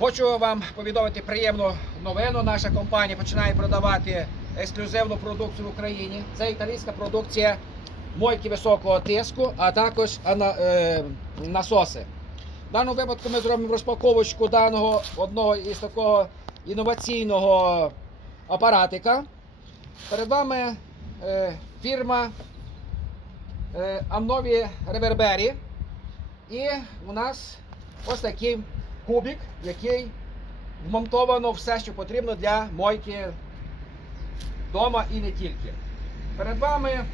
Хочу вам повідомити приємну новину. Наша компанія починає продавати ексклюзивну продукцію в Україні. Це італійська продукція мойки високого тиску, а також е, насоси. В даному випадку ми зробимо розпаковочку даного одного із такого інноваційного апаратика. Перед вами е, фірма е, Amnovi І у нас ось такий кубик, в який вмонтовано все, що потрібно для мойки вдома і не тільки. Перед вами е,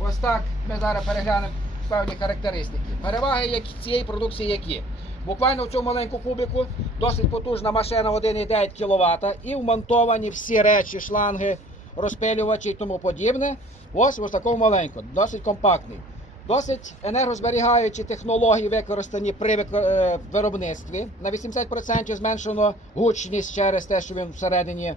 ось так ми зараз переглянемо певні характеристики. Переваги як- цієї продукції які? Буквально в цьому маленькому кубику досить потужна машина 1,9 кВт і вмонтовані всі речі, шланги, розпилювачі і тому подібне. Ось ось такому маленькому, досить компактний. Досить енергозберігаючі технології використані при е, виробництві. На 80% зменшено гучність через те, що він всередині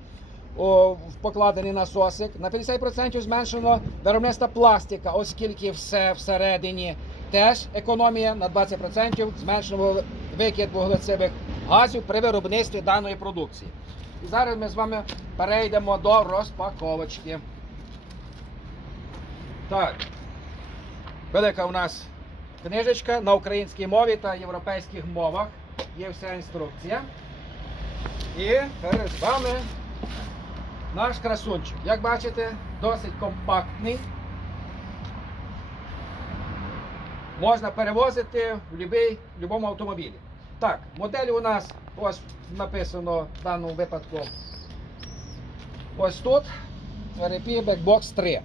покладений насосик. На 50% зменшено виробництво пластика, оскільки все всередині теж економія на 20% зменшено викид вуглецевих газів при виробництві даної продукції. І зараз ми з вами перейдемо до розпаковочки. Так. Велика у нас книжечка на українській мові та європейських мовах. Є вся інструкція. І перед вами наш красунчик. Як бачите, досить компактний. Можна перевозити в будь-якому автомобілі. Так, модель у нас ось написано в даному випадку. Ось тут. RP Backbox 3.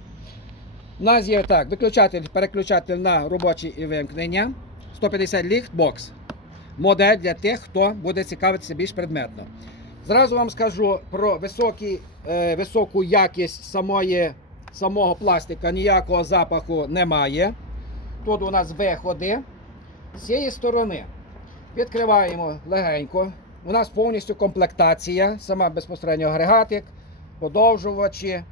У нас є так, виключатель, переключатель на робочі вимкнення. 150 ліхт бокс. Модель для тих, хто буде цікавитися більш предметно. Зразу вам скажу про високі, е, високу якість самої, самого пластика, ніякого запаху немає. Тут у нас виходи. З цієї сторони відкриваємо легенько. У нас повністю комплектація, сама безпосередньо агрегатик, подовжувачі.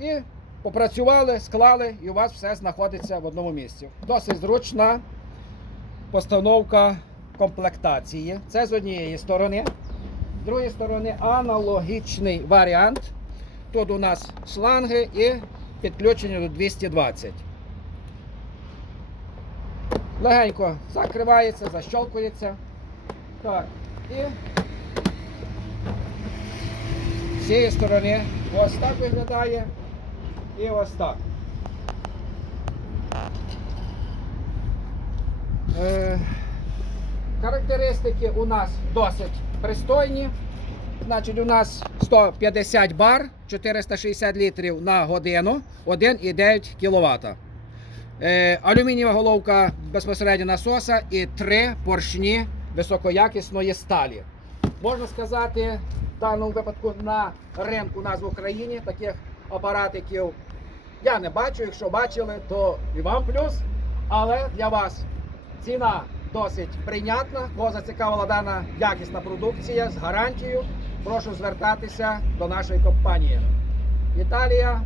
І попрацювали, склали, і у вас все знаходиться в одному місці. Досить зручна постановка комплектації. Це з однієї сторони. З другої сторони аналогічний варіант. Тут у нас шланги і підключення до 220. Легенько закривається, защолкується. Так. І з цієї сторони ось так виглядає. І ось так. Е, характеристики у нас досить пристойні. Значить, у нас 150 бар, 460 літрів на годину, 1,9 кВт. Е, алюмінієва головка безпосередньо насоса і три поршні високоякісної сталі. Можна сказати, в даному випадку на ринку у нас в Україні таких апаратиків я не бачу. Якщо бачили, то і вам плюс. Але для вас ціна досить прийнятна. Кого зацікавила дана якісна продукція з гарантією. Прошу звертатися до нашої компанії. Італія,